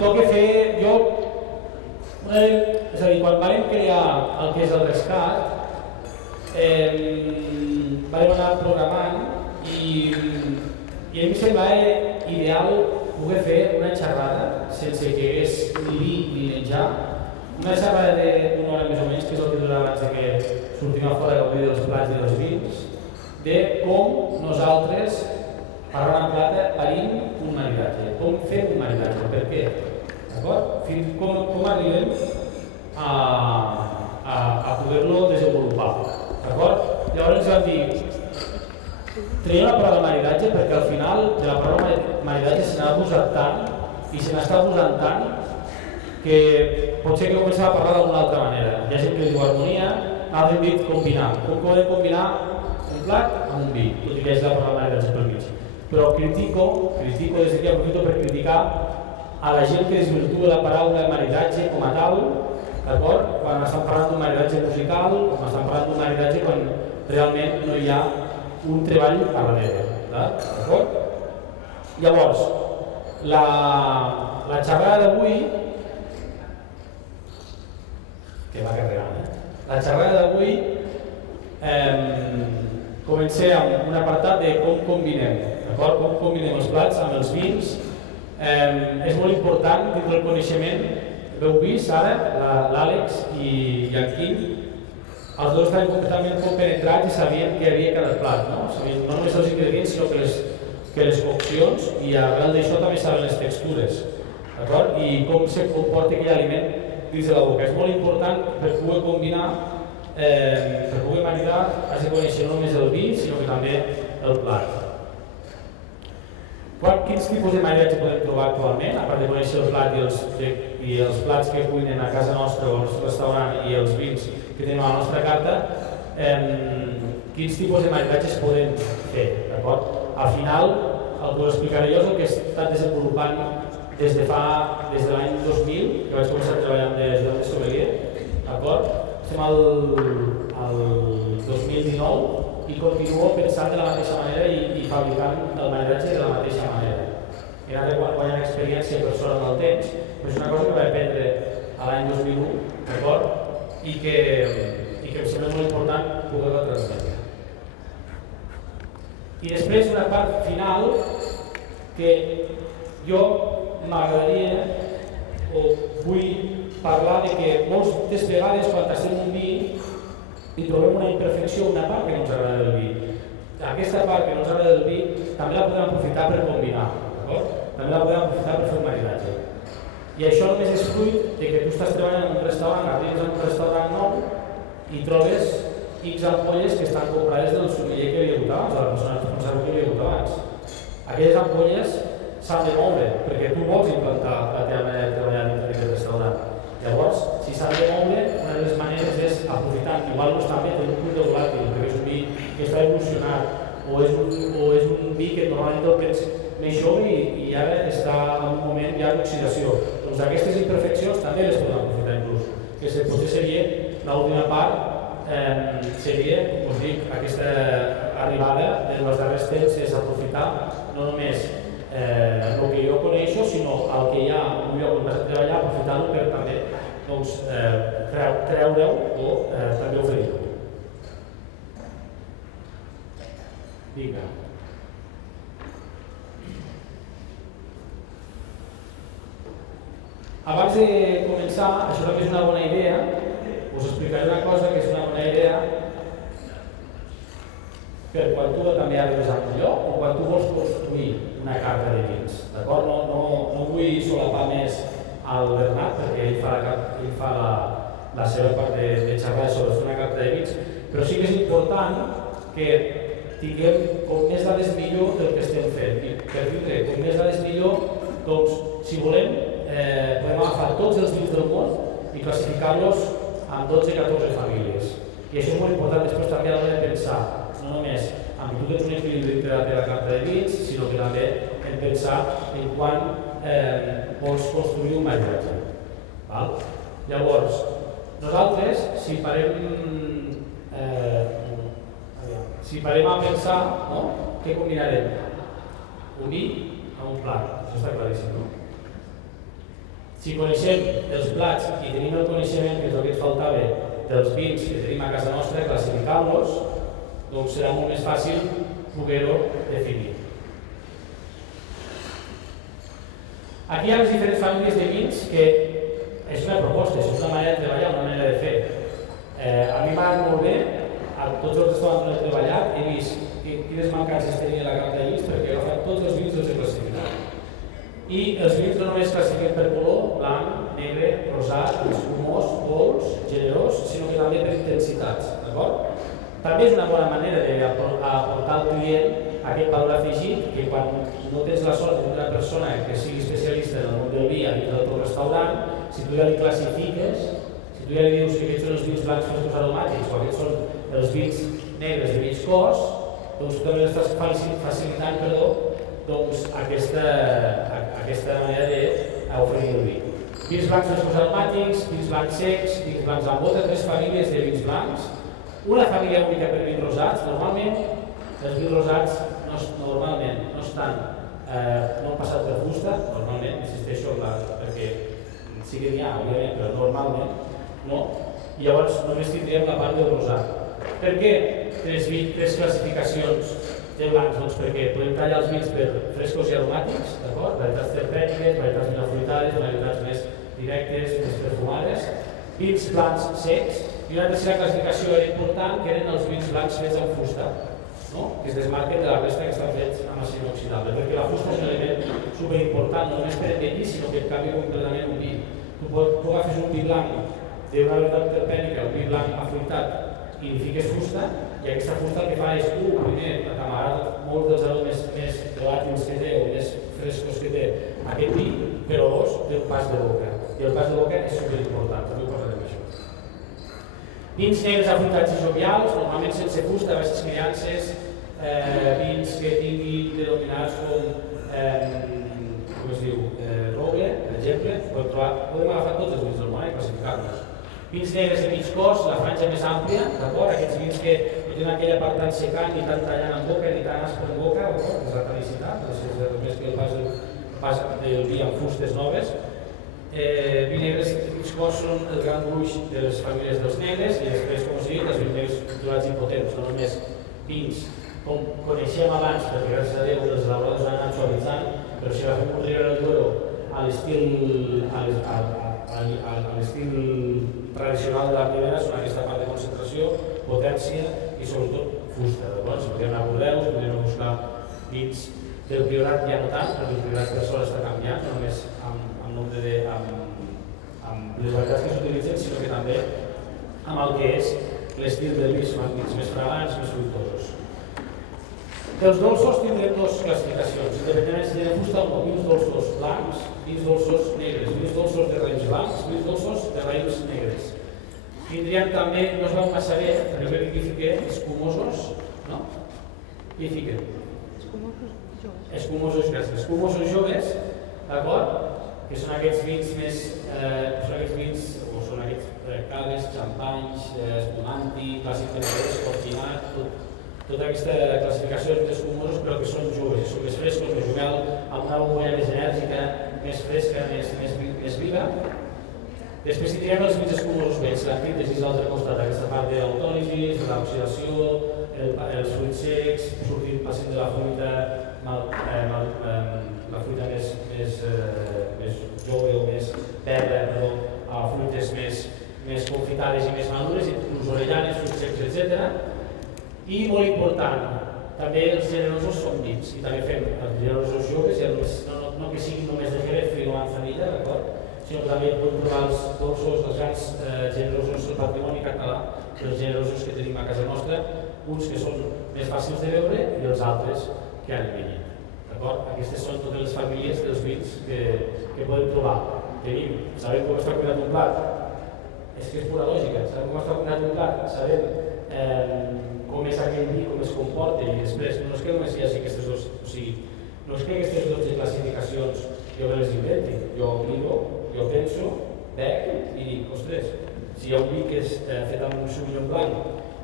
toca fer, és a dir, quan vam crear el que és el rescat, vam anar programant i a mi em semblava ideal poder fer una xerrada sense que hi hagués ni vi ni menjar, una xerrada d'una hora més o menys, que és el que durava abans que sortim a fora a gaudir dels plats i dels vins, de com nosaltres, parlant en plata, parim un maridatge, com fem un maridatge, per què? D'acord? Com arribem a poder-lo desenvolupar. D'acord? Llavors ens vam dir, traiem la paraula maridatge perquè al final de la paraula maridatge se n'ha abusat tant i se n'està abusant tant que potser que comencem a parlar d'alguna altra manera. Hi ha gent que li diu harmonia, nosaltres hem dit combinar. Com podem combinar un plat amb un vi, tot i que és la paraula maridatge pel mig. Però critico des d'aquí, aprofito per criticar a la gent que desvirtua la paraula maridatge com a tal, d'acord? Quan estan parlant d'un maridatge musical, quan estan parlant d'un maridatge quan realment no hi ha un treball paral·lel, d'acord? Llavors, la xerrada d'avui, que va carregant, la xerrada d'avui comencem amb un apartat de com combinem, d'acord? Com combinem els plats amb els vins. És molt important dintre del coneixement. Heu vist ara l'Àlex i en Quim, els dos estaven completament compenetrats i sabien què hi havia cada plat, no? Sabien no només els ingredients, sinó que les coccions, i arrel d'això també saben les textures, d'acord? I com se comporta aquell aliment dins de la boca. És molt important per poder combinar, per poder maridar, has de conèixer no només el vi, sinó que també el plat. Quins tipus de maridatge podem trobar actualment, a part de conèixer el plat i els plats que cuinen a casa nostra o al nostre restaurant i els vins que tenim a la nostra carta, quins tipus de maridatges podem fer, d'acord? Al final, el que us explicaré jo és el que he estat desenvolupant des de l'any 2000, que vaig començar a treballar amb l'ajudant de sommelier, d'acord? Estem al 2019 i continuo pensant de la mateixa manera i fabricant el maridatge de la mateixa manera. He anat guanyant experiència per sort amb el temps, però és una cosa que vaig aprendre l'any 2001, d'acord? I que em sembla molt important poder-la transmetre. I després una part final que jo m'agradaria o vull parlar de que moltes vegades quan tastem un vi i trobem una imperfecció, una part que no ens agrada del vi. Aquesta part que no ens agrada del vi també la podem aprofitar per combinar, d'acord? També la podem aprofitar per fer un maridatge. I això només és fruit de que tu estàs treballant en un restaurant, arribes a un restaurant nou i trobes X ampolles que estan comprades del sommelier que havia hagut abans, de la persona responsable que havia hagut abans. Aquelles ampolles s'han de moure, perquè tu vols implantar la teva manera de treballar dintre d'aquest restaurant. Llavors, si s'han de moure, una de les maneres és aprofitant, igual no està bé, té un punt de volàtil, perquè és un vi que està evolucionat, o és un vi que normalment el tens més jove i ara està en un moment ja d'oxidació. Doncs aquestes imperfeccions també les podem aprofitar inclús, que potser seria l'última part, seria, com us dic, aquesta arribada dels darrers temps és aprofitar no només el que jo coneixo, sinó el que hi ha en un lloc on vas a treballar, aprofitar-ho per també treure-ho o també oferir-ho. Vinga. Abans de començar, això també és una bona idea, us explicaré una cosa que és una bona idea per quan tu també arribes a un lloc o quan tu vols construir una carta de vins, d'acord? No vull solapar més al Bernat perquè ell fa la seva part de xerrar sobre fer una carta de vins, però sí que és important que tinguem com més dades millor del que estem fent. I per tindre com més dades millor, doncs, si volem, podem agafar tots els vins del món i classificar-los en 12-14 famílies. I això és molt important després també a l'hora de pensar, no només en tu tens un equilibri entre la teva carta de vins, sinó que també en pensar en quan vols construir un maridatge. Llavors, nosaltres, si parem a pensar, què combinarem? Un vi amb un plat, això està claríssim, no? Si coneixem els plats i tenim el coneixement, que és el que ens faltava, dels vins que tenim a casa nostra, classificar-los, doncs serà molt més fàcil poder-ho definir. Aquí hi ha les diferents famílies de vins que és una proposta, és una manera de treballar, una manera de fer. A mi m'agrada molt bé, a tots els restaurants on he treballat, he vist quines mancances tenia la carta de vins perquè he agafat tots els vins i els he classificat. I els vins no només classifiquen per color, blanc, negre, rosat, espumós, dolç, generós, sinó que també per intensitats, d'acord? També és una bona manera d'aportar al client aquest valor afegit que quan no tens la sort de tenir una persona que sigui especialista en el món del vi a dins del teu restaurant, si tu ja li classifiques, si tu ja li dius que aquests són els vins blancs frescos aromàtics o aquests són els vins negres de mig cos, doncs tu també estàs facilitant aquesta manera d'oferir el vi. Vins blancs frescos aromàtics, vins blancs secs, vins blancs amb bota, 3 famílies de vins blancs, una família única per vins rosats. Normalment els vins rosats no han passat per fusta, normalment, insisteixo, perquè sí que n'hi ha, òbviament, però normalment no, i llavors només tindríem la part del rosat. Per què 3 classificacions de blancs? Doncs perquè podem tallar els vins per frescos i aromàtics, d'acord? Varietats terpèniques, varietats més afruitades, varietats més directes, més perfumades, vins blancs secs, i una tercera classificació era important, que eren els vins blancs fets amb fusta, que es desmarquen de la resta que estan fets amb acer inoxidable, perquè la fusta és un element superimportant, no només per envellir, sinó que et canvia completament un vi. Tu agafes un vi blanc d'una varietat terpènica, un vi blanc afruitat, i li fiques fusta, i aquesta fusta el que fa és, primer, atamarar molts dels aromes més volàtils que té o més frescos que té aquest vi, però té el pas de boca. I el pas de boca és superimportant, també ho parlarem d'això. Vins negres afruitats i jovials, normalment sense fusta, baixes criances, vins que tinguin denominats com es diu, roble, per exemple, podem agafar tots els vins del món i classificar-los. Vins negres de mig cos, la franja més àmplia, d'acord? Aquests vins que no tenen aquella part tan secant, ni tan tallant en boca, ni tan aspre en boca, d'acord? És la tanicitat, és només que el pas del vi amb fustes noves. Vins negres de mig cos són el gran gruix de les famílies dels negres i després, com us he dit, els vins negres culturals i potents, no només vins com coneixem abans, perquè gràcies a Déu els elaboradors han anat suavitzant, però si agafem un Ribera del Duero a l'estil tradicional de la Ribera, són aquesta part de concentració, potència i sobretot fusta. Si podríem anar a Bordeus, podríem buscar vins del Priorat, ja no tant, perquè el Priorat per sol està canviant, no només amb les varietats que s'utilitzen, sinó que també amb el que és l'estil del vi, són vins més fragants, més fruitosos. Dels dolços tindrem 2 classificacions, independentment si tenen fusta o no, vins dolços blancs, vins dolços negres, vins dolços de raïms blancs, vins dolços de raïms negres. Tindríem també, no es veu massa bé, però crec que hi fiquem escumosos, no? Hi fiquem? Escumosos joves. Escumosos joves, d'acord? Que són aquests vins més, són aquests caves, xampanys, espumanti, clàssic francès, cortinat, tota aquesta classificació d'escumosos, però que són joves, són més frescos, més jugal, amb una bombolla més enèrgica, més fresca, més viva. Després tindríem els vins escumosos vells, l'antítesis a l'altre costat, aquesta part de l'autòlisis, l'oxidació, els fruits secs, passant de la fruita més jove o més verda, a fruites més confitades i més madures, inclús orellanes, fruits secs, etc. I molt important, també els generosos són vins, i també fem els generosos joves, no que siguin només de Jerez, Fino o Manzanilla, d'acord? Sinó que també podem trobar els dolços, els grans generosos del patrimoni català, els generosos que tenim a casa nostra, uns que són més fàcils de veure i els altres que han envellit. Aquestes són totes les famílies dels vins que podem trobar. Sabem com està cuinat un plat? És que és pura lògica. Sabem com està cuinat un plat? Sabem com és aquell vi, com es comporta, i després no és que només hi hagi aquestes dues, o sigui, no és que aquestes 12 classificacions jo me les inventi, jo miro, jo penso, bec i dic, ostres, si hi ha un vi que és fet amb un Sauvignon blanc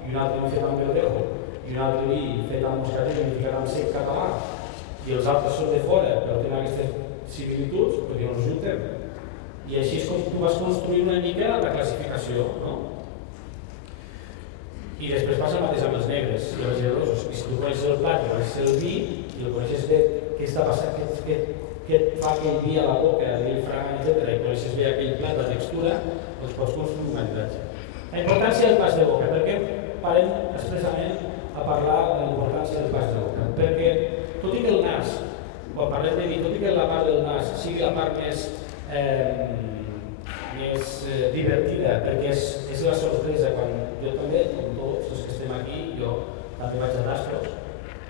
i un altre vi fet amb Verdejo i un altre vi fet amb moscatel i ficat amb sec català i els altres són de fora però tenen aquestes similituds, perquè no ens juntem. I així és com tu vas construir una mica la classificació, no? I després passa el mateix amb els negres i els generosos. I si tu coneixes el plat, coneixes el vi, i el coneixes bé, què està passant, què et fa aquell vi a la boca, aquell fragant, etc., i coneixes bé aquell plat, la textura, doncs pots construir un maridatge. La importància del pas de boca. Per què parem expressament a parlar de la importància del pas de boca? Perquè, tot i que el nas, quan parlem de vi, tot i que la part del nas sigui la part més divertida, perquè és la sorpresa quan jo també, com tots els que estem aquí, jo també vaig a tastos,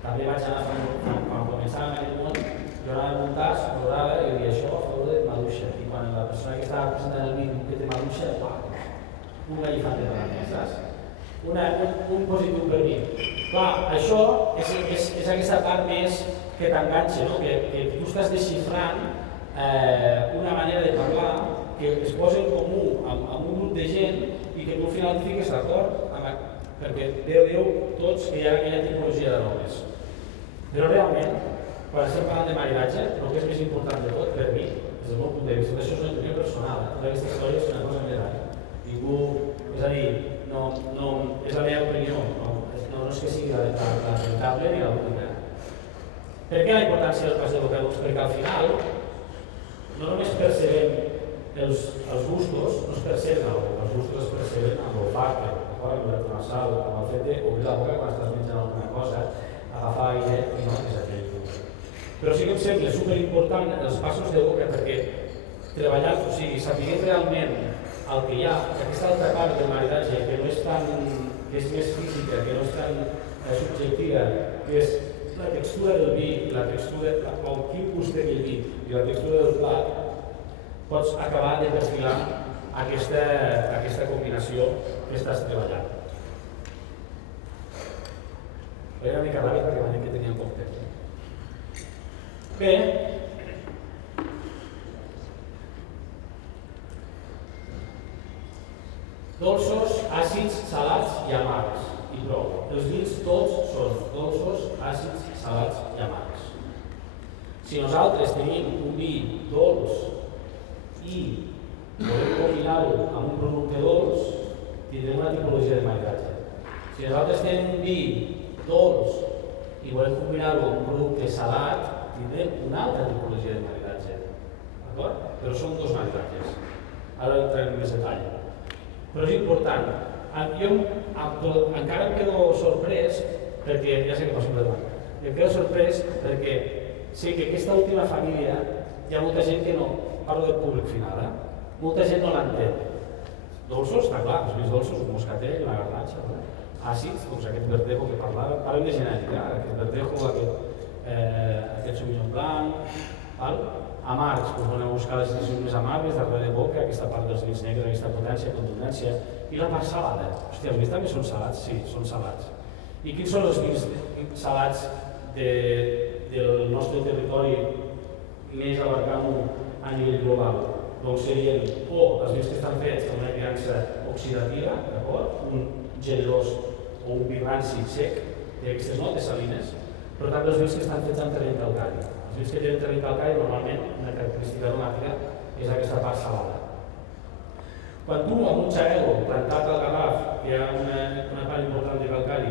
també vaig anar quan començàvem en aquest món, jo anava en un tas, m'orava i diria això a favor de maduixa, i quan la persona que estava presentant el vídeo que té maduixa, un gallifante per la meva, saps? Un positiu per mi. Clar, això és aquesta part més que t'enganxa, no? Que tu estàs desxifrant una manera de parlar que es posa en comú amb un grup de gent i que tu al final et fiques d'acord perquè Déu tots que hi ha aquella tipologia de nomes. Però realment, quan estem parlant de maridatge, el que és més important de tot, per mi, des del meu punt de vista, això és una opinió personal, tota aquesta història és una cosa més gran. Ningú, és a dir, no és la meva opinió, no és que sigui la rentable ni la única. Per què la importància del pas de boca? Doncs perquè al final no només percebem els gustos, no es perceben, els gustos es perceben amb l'olfacte, amb l'olfacte nasal, amb el fet d'obrir la boca quan estàs menjant alguna cosa, agafar aire i no és aquell. Però sí que em sembla superimportant els passos de boca perquè treballant, o sigui, sapiguem realment el que hi ha, aquesta altra part del maridatge que no és tan, que és més física, que no és tan subjectiva, que és la textura del vi, la textura, el quin gust té el vi i la textura del plat, pots acabar de perfilar aquesta combinació que estàs treballant. Era una mica ràpid perquè m'han dit que tenia poc temps. Bé, dolços, àcids, salats i amargs. I prou. Els vins tots són dolços, àcids, salats i amargs. Si nosaltres tenim un vi dolç i volem combinar-ho amb un producte dolç, tindrem una tipologia de maridatge. Si nosaltres tenim un vi dolç i volem combinar-ho amb un producte salat, tindrem una altra tipologia de maridatge. D'acord? Però són dos maridatges. Ara entrarem més detall. Però és important. Jo encara em quedo sorprès, perquè ja sé que passa per davant, em quedo sorprès perquè sé que aquesta última família hi ha molta gent que no, parlo del públic final, molta gent no l'entén. Dolços, està clar, els vins dolços, un moscatell, una garnatxa, àcids, doncs aquest verdejo que parlàvem, parlem de genèrica, aquest verdejo, aquest sauvignon blanc, amargs, doncs anem a buscar les sensacions més amargues, darrere de boca, aquesta part dels vins negres, aquesta potència, contundència, i la part salada. Hòstia, els vins també són salats? Sí, són salats. I quins són els vins salats del nostre territori més abarcant-ho a nivell global? Doncs serien o els vins que estan fets amb una criança oxidativa, d'acord? Un generós o un vi ranci sec, té aquestes notes salines, però també els vins que estan fets amb terreny calcari. Els vins que tenen terreny calcari, normalment, una característica aromàtica és aquesta part salada. Quan tu, amb un xarel·lo plantat al Garraf, que hi ha una part important de calcari,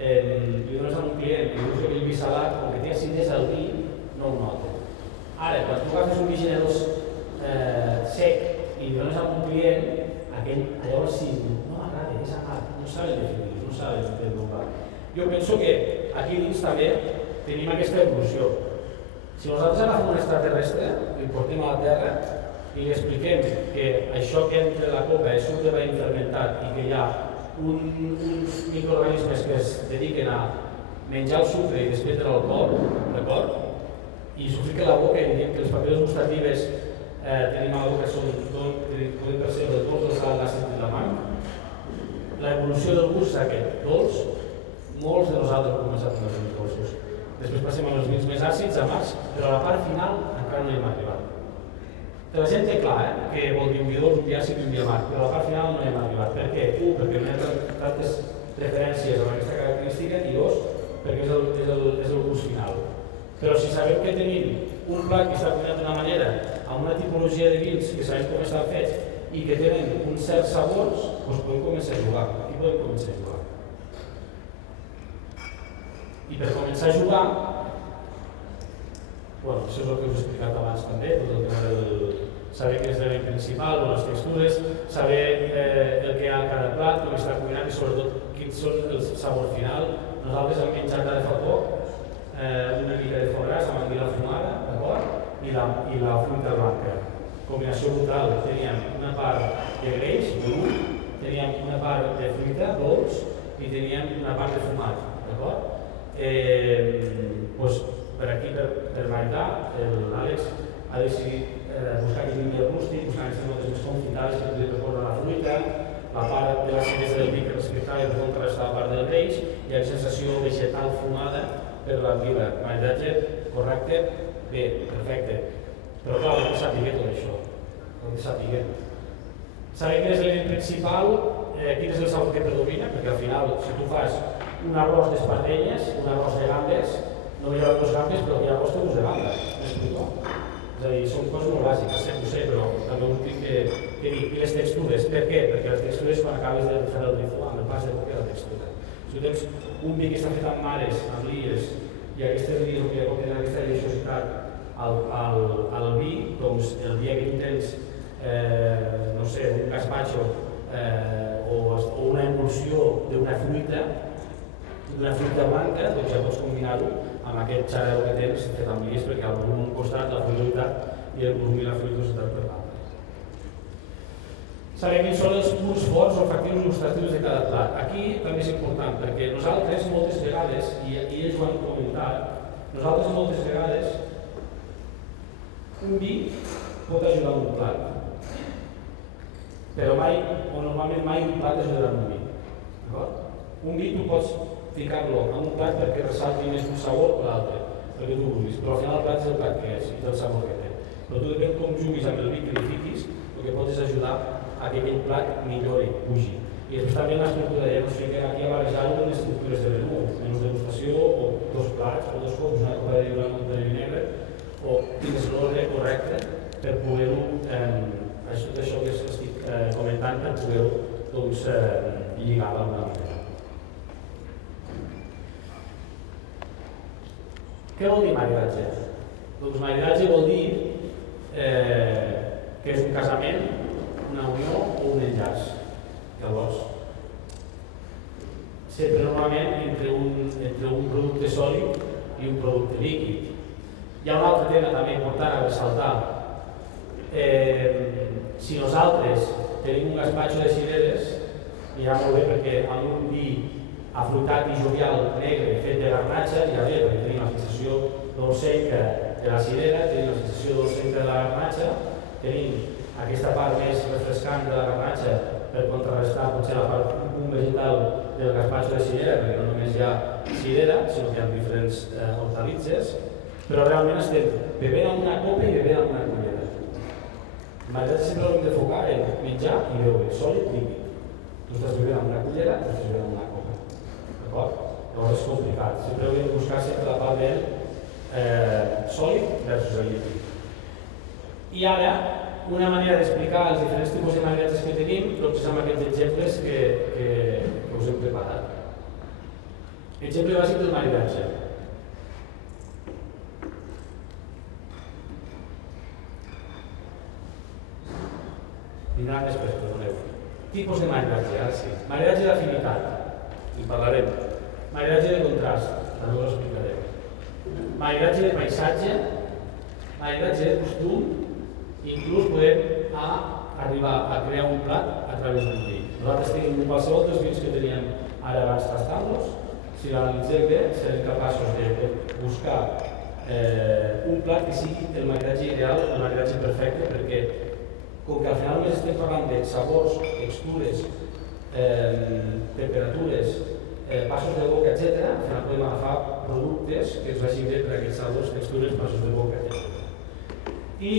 li dones a un client i dius que aquell vi salat, com que té acidesa al vi, no ho nota. Ara, quan tu agafes un vi generós sec i li dones a un client, llavors sí, no m'agrada, és amarg, no saben definir, no saben desenvolupar. Jo penso que aquí dins també tenim aquesta evolució. Si nosaltres agafem un extraterrestre, li portem a la Terra i li expliquem que això que entra a la copa és sucre ben fermentat i que hi ha uns microorganismes que es dediquen a menjar el sucre i després l'alcohol, d'acord? I s'ho fica a la boca i diem que les papil·les gustatives tenim a la boca podem percebre el dolç, el salat, l'àcid i l'amarg. L'evolució del gust és aquest, dolç, molts de nosaltres hem començat amb els vins dolços. Després passem amb els vins més àcids, amargs, però a la part final encara no hi hem arribat. La gent té clar que vol dir un vi dolç, un vi àcid i un vi amarg, però a la part final no hi hem arribat. Per què? Perquè no hi ha tantes referències amb aquesta característica i dos, perquè és el gust final. Però si sabem que tenim un plat que està cuinat d'una manera amb una tipologia de vins que sabem com estan fets i que tenen uns certs sabors, doncs podem començar a jugar. Aquí podem començar a jugar. I per començar a jugar, bueno, això és el que us he explicat abans també, tot el tema del saber quin és l'element principal o les textures, saber el que hi ha a cada plat, com està cuinat i sobretot quins són els sabors final. Nosaltres hem menjat ara fa poc una mica de foie gras amb anguila fumada, d'acord? I la fruita blanca. Combinació brutal. Teníem una part de greix, brut, teníem una part de fruita, dolç, i teníem una part de fumat, d'acord? Doncs per aquí, per maridar, l'Àlex ha decidit buscar aquest vin més rústic, buscar aquestes notes més confitades que podria recordar la fruita, la part de la cervesa del vi que respectava i contrastar la part del greix, i la sensació vegetal fumada per l'anguila. Maridatge correcte, bé, perfecte. Però clar, hem de saber tot això. Hem de saber. Saber quin és l'element principal, quin és el sabor que predomina, perquè al final, si tu fas un arròs d'espardenyes, un arròs de gambes, no hi ha dos gambes, però hi ha arròs de gamba. M'explico? És a dir, són coses molt bàsiques, ho sé, però també us dic que dir, i les textures. Per què? Perquè les textures, quan acabes de fer el ritual, amb el pas de boca, la textura. Si tu tens un vi que està fet amb mares, amb lies, i aquestes lies que tenen aquesta deliciositat al vi, doncs el dia que tu tens, no sé, un gazpacho o una emulsió d'una fruita blanca, doncs ja pots combinar-ho amb aquest xarel que tens fet amb lies, perquè al un costat la fruitositat i el volum i la fruitositat per l'altre. Saber quins són els punts forts o factors il·lustratius de cada plat. Aquí també és important, perquè nosaltres moltes vegades, i ells ho han comentat, nosaltres moltes vegades un vi pot ajudar un plat, però mai, o normalment mai un plat ajudarà un vi. Un vi tu pots ficar-lo en un plat perquè ressalti més un sabor o l'altre, perquè tu vulguis, però al final el plat és el plat que és i té el sabor que té. Però tu depèn com juguis amb el vi que li fiquis, el que pots és ajudar a que aquell plat millori, pugi. I després també l'estructura, ja no sé que aquí a barrejar-ho amb les estructures de menú, menús degustació o dos plats o dos cops, una copa de vi blanc o una de vi negre, o tens l'ordre correcte per poder-ho, tot això que estic comentant, per poder-ho lligar d'alguna manera. Què vol dir maridatge? Doncs maridatge vol dir que és un casament, una unió o un enllaç. Llavors, sempre normalment entre un producte sòlid i un producte líquid. Hi ha un altre tema també important a ressaltar. Si nosaltres tenim un gazpacho de cireres, anirà molt bé perquè amb un vi afruitat i jovial negre fet de garnatxa anirà bé, perquè tenim la sensació dolcenca de la cirera, tenim la sensació dolcenca de la garnatxa, tenim aquesta part més refrescant de la garnatxa per contrarrestar potser la part un vegetal del gazpacho de cirera, perquè no només hi ha cirera, sinó que hi ha diferents hortalitzes, però realment estem bevent amb una copa i bevent amb una cullera. En veritat sempre l'hem d'enfocar en menjar i beure, sòlid, líquid. Tu estàs bevent amb una cullera, tu estàs bevent amb una copa. D'acord? Llavors és complicat. Sempre hauríem de buscar sempre la part del sòlid versus el líquid. I ara, una manera d'explicar els diferents tipus de maridatges que tenim, doncs és amb aquests exemples que us hem preparat. Exemple bàsic del maridatge. Vindran després, perdoneu. Tipus de maridatge, ara sí. Maridatge d'afinitat, en parlarem. Maridatge de contrast, també us explicarem. Maridatge de paisatge, maridatge de costum, inclús podem arribar a crear un plat a través d'un vi. Nosaltres tenim qualsevol dels vins que teníem ara abans tastant-los, si l'analitzem bé, serem capaços de buscar un plat que sigui el maridatge ideal, el maridatge perfecte, perquè com que al final només estem parlant de sabors, textures, temperatures, passos de boca, etc., al final podem agafar productes que ens vagin bé per aquests sabors, textures, passos de boca, etc. I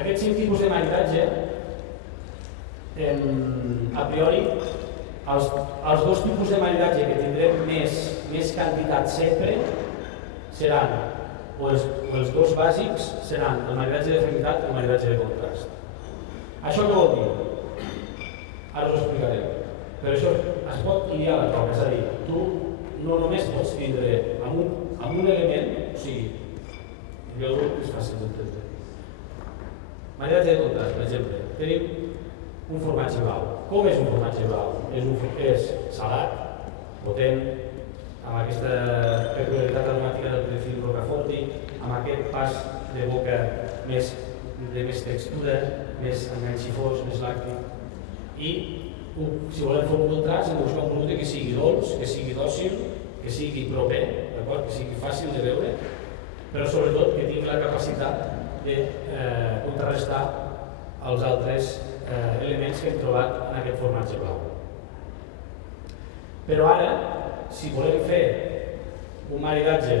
aquests 5 tipus de maridatge, a priori, els 2 tipus de maridatge que tindrem més quantitat sempre seran o els dos bàsics seran el maridatge d'afinitat i el maridatge de contrast. Això què vol dir? Ara us ho explicarem. Per això es pot liar la troca, és a dir, tu no només pots tindre amb un element, o sigui, jo és fàcil d'entendre. Maridatge de contrast, per exemple, tenim un formatge blau. Com és un formatge blau? És salat, potent, amb aquesta peculiaritat aromàtica del perfil rocaforti, amb aquest pas de boca de més textura, més enganxifós, més làctic. I si volem fer un contrast, hem de buscar un producte que sigui dolç, que sigui dòcil, que sigui proper, que sigui fàcil de veure, però sobretot que tingui la capacitat de contrarrestar els altres elements que hem trobat en aquest formatge blau. Però ara, si volem fer un maridatge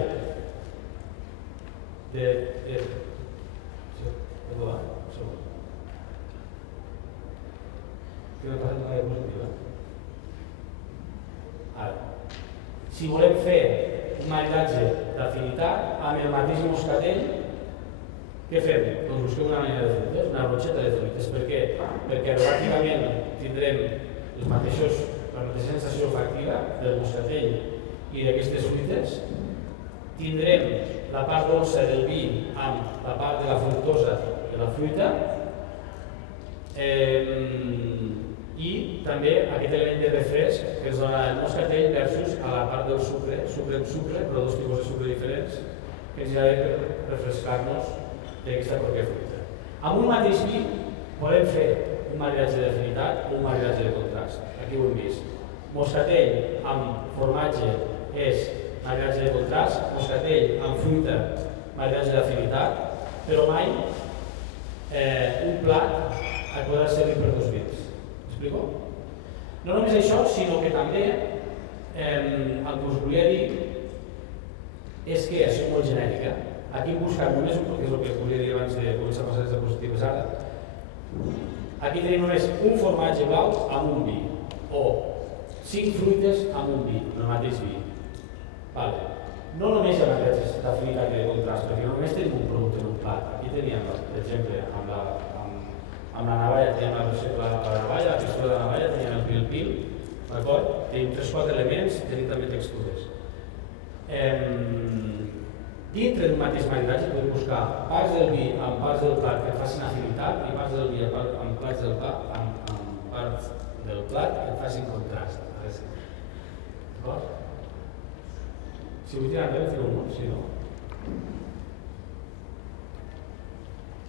si volem fer un maridatge d'afinitat amb el mateix moscatell, què fem? Doncs busquem una mena de fruites, una brocheta de fruites. Per què? Perquè pràcticament tindrem la mateixa sensació olfactiva del moscatell i d'aquestes fruites. Tindrem la part dolça del vi amb la part de la fructosa de la fruita i també aquest element de refresc que ens dona el moscatell versus a la part del sucre, sucre amb sucre, però dos tipus de sucre diferents, que ens ajuda per refrescar-nos d'aquesta pròpia fruita. Amb un mateix vi podem fer un maridatge d'afinitat o un maridatge de contrast. Aquí ho hem vist. Moscatell amb formatge és maridatge de contrast, moscatell amb fruita, maridatge d'afinitat, però mai un plat ha podrà servir per dos vins. M'explico? No només això, sinó que també el que us volia dir és que això és molt genèrica. Aquí hem buscat només un, que és el que us volia dir abans de començar a passar les diapositives ara. Aquí tenim només un formatge blau amb un vi, o 5 fruites amb un vi, en el mateix vi. No només hi ha maridatges d'afinitat i de contrast, perquè no només tenim un producte en un plat. Aquí teníem, per exemple, amb la navalla, teníem la navalla, la textura de la navalla, teníem el pil-pil, d'acord? Tenim 3-4 elements, tenim també textures. Dintre d'un mateix maridatge podem buscar parts del vi amb parts del plat que facin afinitat i parts del vi amb parts del plat que facin contrast. D'acord? Si vull tirar enrere, tiro un món, si no.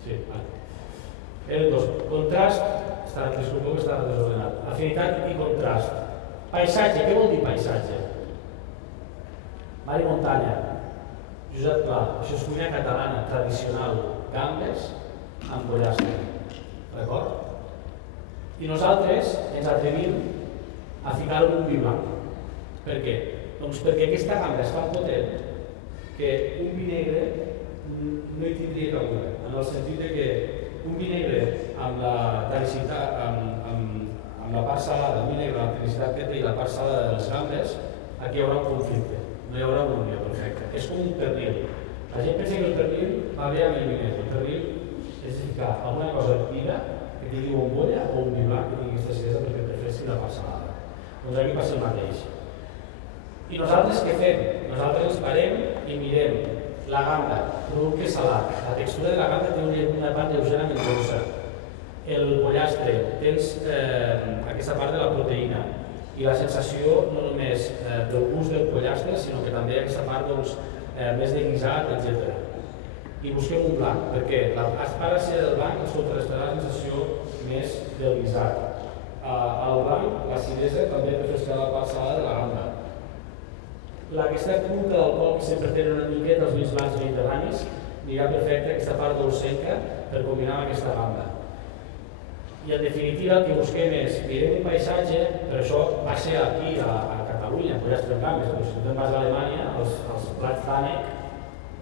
Sí, vale. Eren dos. Contrast, disculpeu que estava desordenat. Afinitat i contrast. Paisatge, què vol dir paisatge? Mar i muntanya. Josep Pla, això és cuina catalana, tradicional, gambes amb pollastre. D'acord? I nosaltres ens atrevim a ficar-ho en un vi blanc. Per què? Doncs perquè aquesta gamba és tan potent que un vi negre no hi tindria cabuda, en el sentit que un vi negre amb la densitat, amb la part salada, el vi negre, la densitat que té i la part salada de les gambes, aquí hi haurà un conflicte. No hi haurà una unió perfecta. És com un pernil. La gent pensa que el pernil va bé amb el vi negre. El pernil és ficar alguna cosa activa que tingui bombolla o un vi blanc que tingui aquesta acidesa perquè refresqui la part salada. Doncs aquí passa el mateix. I nosaltres què fem? Nosaltres ens parem i mirem la gamba, producte salat. La textura de la gamba té una part lleugerament dolça. El pollastre, tens aquesta part de la proteïna. I la sensació no només del gust del pollastre, sinó que també aquesta part més de guisat, etc. I busquem un blanc, perquè l'esparacia del blanc ens contrastarà la sensació més del guisat. Al blanc, l'acidesa també refrescarà la part salada de la gamba. Aquesta punta d'alcohol que sempre tenen una miqueta els vins blancs mediterranis anirà perfecte aquesta part dolcenca per combinar amb aquesta gamba. I en definitiva el que busquem és mirem un paisatge, però això va ser aquí a Catalunya, pollastre amb gambes, però si tu te'n vas a Alemanya, els plats d'ànec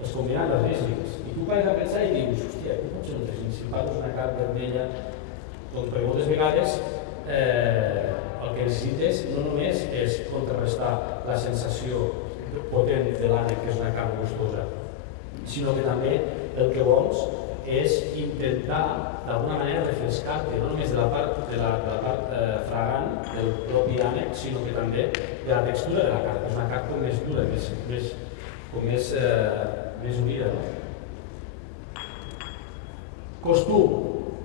es combinen els ríslings. I tu vas a pensar i dius, hòstia, com pot ser un rísling? Si parles una carn vermella, doncs per moltes vegades el que necessites no només és contrarrestar la sensació potent de l'ànec, que és una carn gustosa, sinó que també el que vols és intentar d'alguna manera refrescar-te, no només de la part fragant del propi ànec, sinó que també de la textura de la carn. És una carn com més dura, més unida. No? Costum.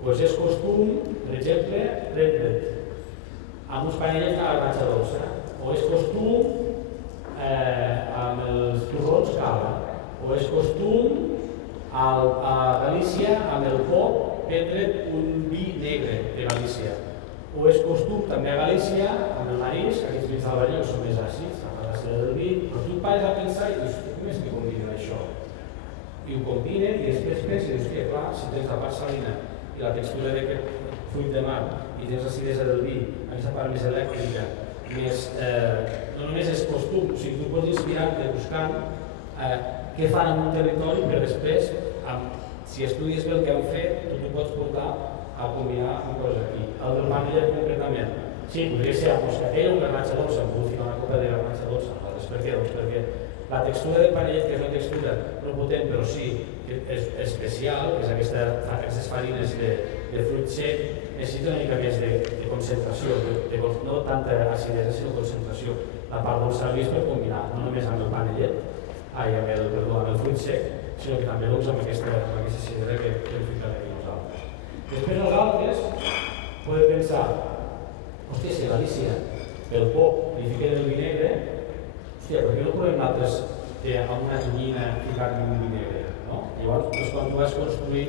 Doncs és costum, per exemple, prendre't amb uns panellets de garnatxa dolça, o és costum amb els torrons cava, o és costum a Galícia, amb el pop, prendre't un vi negre de Galícia. O és costum també a Galícia, amb el marisc, aquests vins del Vallès són més àcids, a la gràcia del vi, però tu et pares a pensar i dius, com és que combinen això? I ho combinen i després penses i dius, que clar, si tens la part salina i la textura d'aquest fruit de mar i tens l'acidesa del vi, aquesta part més elèctrica, més, no només és costum, o sigui, tu pots inspirar-te buscant què fan en un territori, però després, si estudies bé el que han fet, tu t'ho pots portar a combinar amb coses aquí. El del panellet concretament, sí, podria ser a moscatell o garnatxa dolça, em vull ficar una copa de garnatxa dolça. Per què? Doncs perquè la textura del panellet, que és una textura no potent, però sí és especial, que és aquestes farines de fruit sec, necessita una mica més de concentració, no tanta acidesa, sinó concentració. La part dolça és per combinar, no només amb el panellet, amb el fruit sec, sinó que també amb aquesta acidesa que hem ficat aquí nosaltres. Després nosaltres podem pensar, hòstia, si a Galícia pel pop li fiquen el vi negre, hòstia, per què no provem nosaltres amb una tonyina ficar-li un vi negre? No? Llavors, quan tu vas construir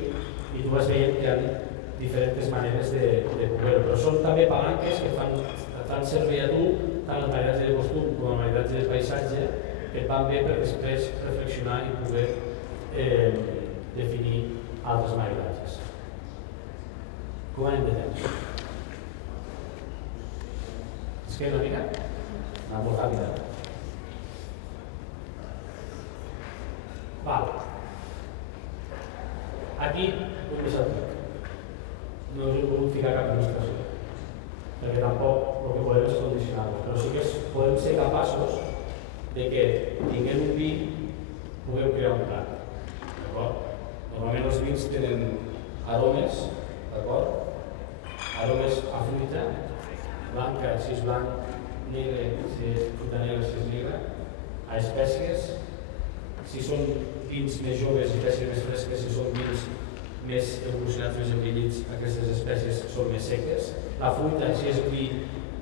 i tu vas veient que hi ha diferents maneres de poder-ho, però són també palanques que fan servir a tu tant el maridatge de costum com el maridatge de paisatge, que et van bé per després reflexionar i poder definir altres maridatges. Com anem de temps? Es queda una mica? Una molt ràpida. Val. Aquí ho hem deixat tot. No us he volgut ficar cap il·lustració, perquè tampoc el que podem és condicionar-ho, però sí que podem ser capaços de que tinguem un vi, puguem crear un plat. Normalment els vins tenen aromes, aromes a fruita, blanca si és blanc, negre si és fruita negra si és negra, a espècies, si són vins més joves i espècies més fresques, si són vins més evolucionats, més envellits, aquestes espècies són més seques. La fruita, si és un vi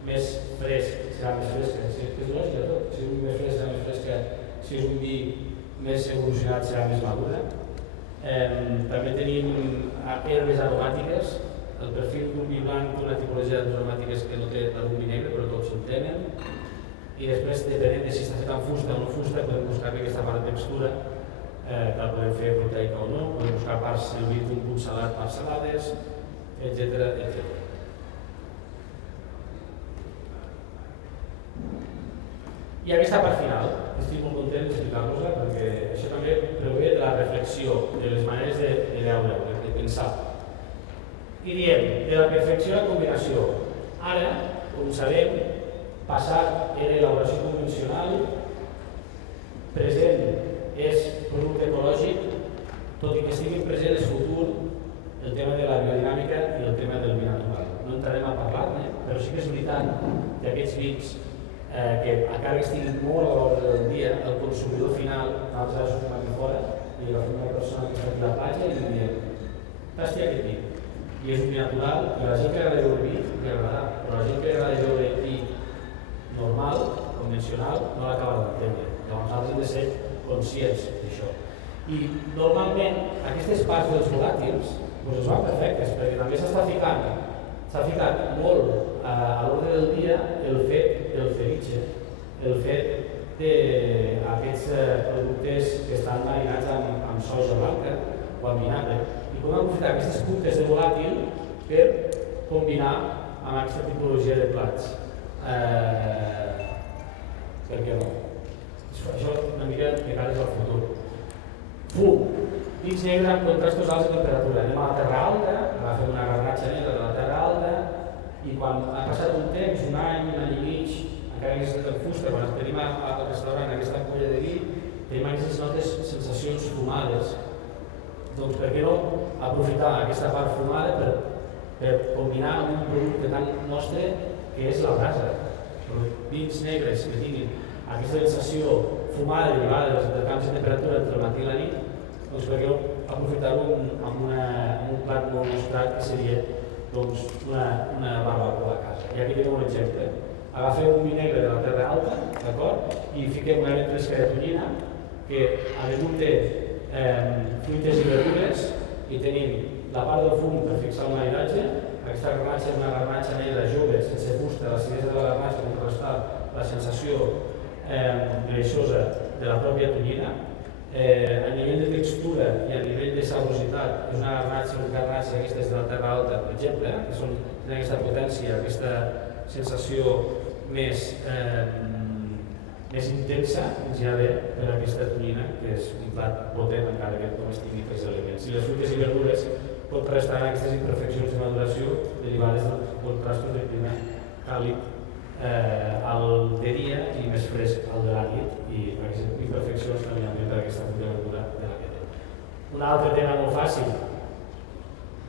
més fresc, serà més fresca, si és lògic de tot, si és un vi més fresc serà més fresca, si és un vi més evolucionat serà més madura. També tenim herbes aromàtiques, el perfil d'un vi blanc té una tipologia d'herbes aromàtiques que no té d'un vi negre, però tots en tenen. I després, depenent de si està fet amb fusta o no fusta, podem buscar aquesta part de textura, que la podem fer proteica o no, podem buscar parts, si el vi té un punt salat, parts salades, etc. I aquesta part final, estic molt content d'explicar-vos-la perquè això també prové de la reflexió, de les maneres de veure, de pensar. I diem, de la perfecció a la combinació. Ara, com sabem, passat era elaboració convencional, present és producte ecològic, tot i que estiguin present és futur el tema de la biodinàmica i el tema del vi natural. No entrarem a parlar-ne, però sí que és veritat que aquests vins que encara que estiguin molt a l'hora del dia, el consumidor final, nosaltres sortim aquí fora i agafem una persona que està aquí a la platja i li diem, tasti aquest vi. I és un vi natural, i a la gent que agrada beure vi li agradarà, però la gent que agrada beure vi normal, convencional, no l'acaba d'entendre. Llavors nosaltres hem de ser conscients d'això. I normalment aquestes parts dels volàtils es van perfectes, perquè també s'ha ficat molt a l'ordre del dia el fet del ceviche, el fet d'aquests productes que estan marinats amb soja blanca o amb vinagre. I com aprofitar aquestes puntes de volàtil per combinar amb aquesta tipologia de plats. Per què no? Això una mica de cara al futur. Fum. Vins negres amb contrastos alts de temperatura. Anem a la terra alta, agafem una garnatxa negra de la terra alta i quan ha passat un temps, un any i mig, encara que és de fusta, quan tenim al restaurant aquesta ampolla de vi, tenim aquestes notes sensacions fumades, doncs per què no aprofitar aquesta part fumada per combinar amb un producte tan nostre que és la brasa. Vins negres que tinguin aquesta sensació fumada derivada dels canvis de temperatura entre el matí i la nit, doncs per què no aprofitar-ho amb un plat molt nostrat que seria doncs, una barbacoa a casa. I aquí tenim un exemple. Agafem un vi negre de la Terra Alta, d'acord? I fiquem una aigua fresca de tonyina, que a damunt té fruites i verdures, i tenim la part del fum per fixar el maridatge. Aquesta garnatxa és una garnatxa negra jove, sense fusta, l'acidesa de la garnatxa contrastar la sensació greixosa de la pròpia tonyina. A nivell de textura i a nivell de saborositat, és una garnatxa aquestes de la Terra Alta, per exemple, que tenen aquesta potència, aquesta sensació més intensa, ens hi ha bé per aquesta tonyina, que és un plat potent encara que només tingui 3 elements. I les fruites i verdures contrastaran aquestes imperfeccions de maduració derivades dels contrastos del clima càlid al de dia i més fresc al de la nit, i aquestes imperfeccions també han fet aquesta fruita i verdura de la que té. Un altre tema molt fàcil,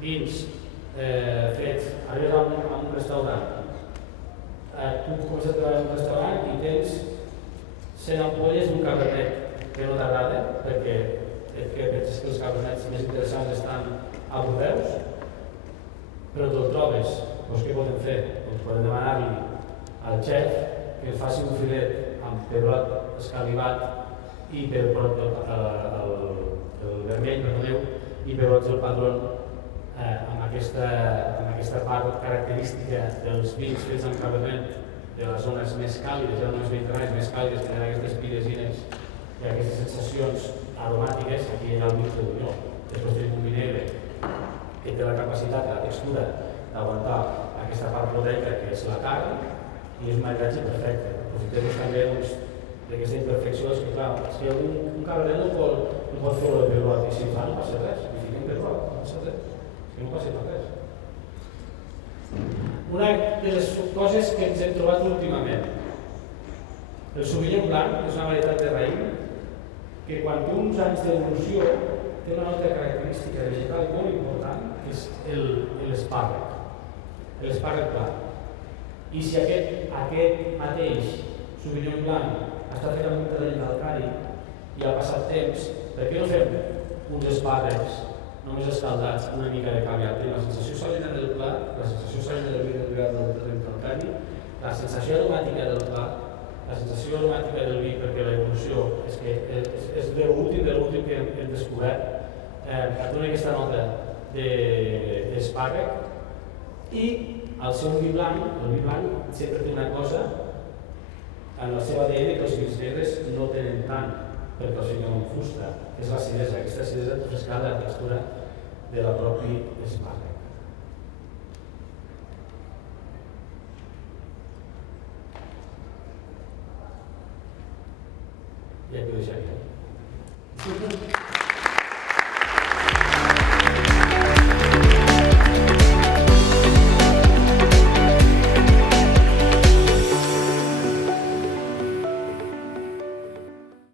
vins fets, arribes a un restaurant, tu comences a treballar en un restaurant i tens 100 ampolles d'un cabernet que no t'agrada perquè penses que els cabernets més interessants estan a Bordeus, però te'l trobes, doncs què podem fer? Doncs podem demanar-li al xef que faci un filet amb pebrot escalivat i pebrot el vermell, perdoneu, i pebrots del padrón amb aquesta part característica dels vins fets amb cabernet de les zones més càlides, ja no les mediterrànies més càlides, que tenen aquestes piresines i aquestes sensacions aromàtiques. Aquí hi ha el mig d'unió. Després tenim un vi negre que té la capacitat, la textura d'aguantar aquesta part proteica que és la carn, i és un maridatge perfecte. Aprofitem-nos també d'aquesta imperfecció, és que clar, si un cabernet no pot fer-ho de pebrot, i si fa no passa res, i fiquem pebrot, no passa res. No passa res. Una de les coses que ens hem trobat últimament, el Sauvignon Blanc és una varietat de raïm que quan té uns anys d'evolució té una altra característica vegetal molt important, que és l'espàrrec, l'espàrrec pla. I si aquest mateix Sauvignon Blanc està fet amb un terreny calcari i ha passat temps, per què no fem uns espàrrecs només escaldats amb una mica de caviar? La sensació sòlida del plat, la sensació sòlida del vi del terreny calcari, la sensació aromàtica del plat, la sensació aromàtica del vi, perquè l'evolució és de l'últim que hem descobert, que dona aquesta nota d'espàrrec, i al ser un vi blanc, el vi blanc sempre té una cosa en el seu ADN que els vins negres no tenen tant, perquè els fiquem en fusta, és l'acidesa. Aquesta acidesa refrescada la textura de la propi espàrrec. I aquí ho deixaria.